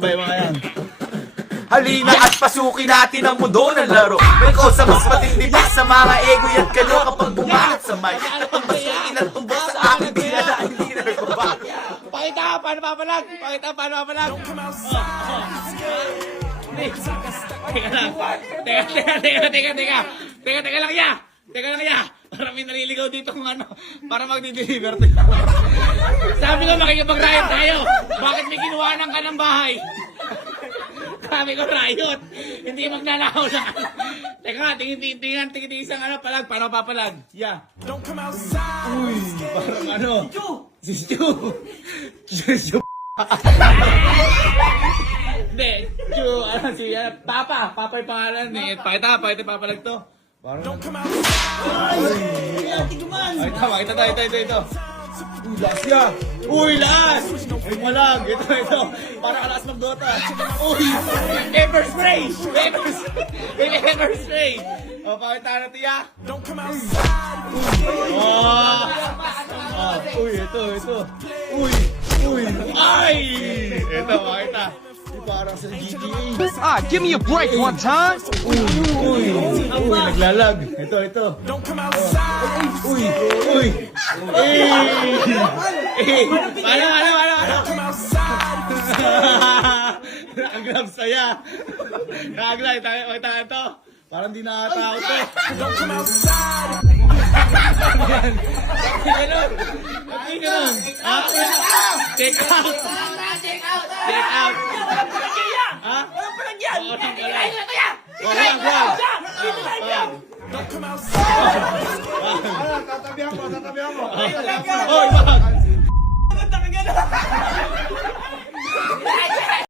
Tambay mga yan. Halina at pasukin natin ang mundo ng laro. May kosa mas matindi pa sa mga ego yan kalo kapag bumangat sa mic. Kapag pasukin at tumbok sa akin, di na hindi na nagbabak. Pakita ka, paano papalag? Pakita ka, paano papalag? Teka lang. Teka lang ya. Teka lang ya. Para may naliligaw dito kung ano. Para magdi-deliver. Sabi ko makikipag-riot tayo. Bakit may kinuhanan ka ng bahay? Sabi ko riot. Hindi magnanakaw na. Teka nga, tingin isang ano palag. Paano papalag? Yeah. Uy, parang ano. Si Stu. Hindi, Stu, ano si Papa. Papa yung pangalan eh. Pakita papalag to. Parang Ay, ito. Uy, last ya! Uy, last! Uy, malag! Ito. Para alas mag-Dota. Uy! Pepper spray! Pepper spray! O, pakita natin ya! Uy, ito. Uy! Ay! Ito, pakita. Parang sa GTA. Give me a break one time. Uy, naglalag. Ito. Uy. Paano? Nakaglab saya. Nakaglab. Ito. Parang di nakataot eh. Ganun. Take out. Ha? Walang palagyan! Walang Kikain na kaya! Wag. Tatabihan mo. Oy, wag. Maganda ka gano'n!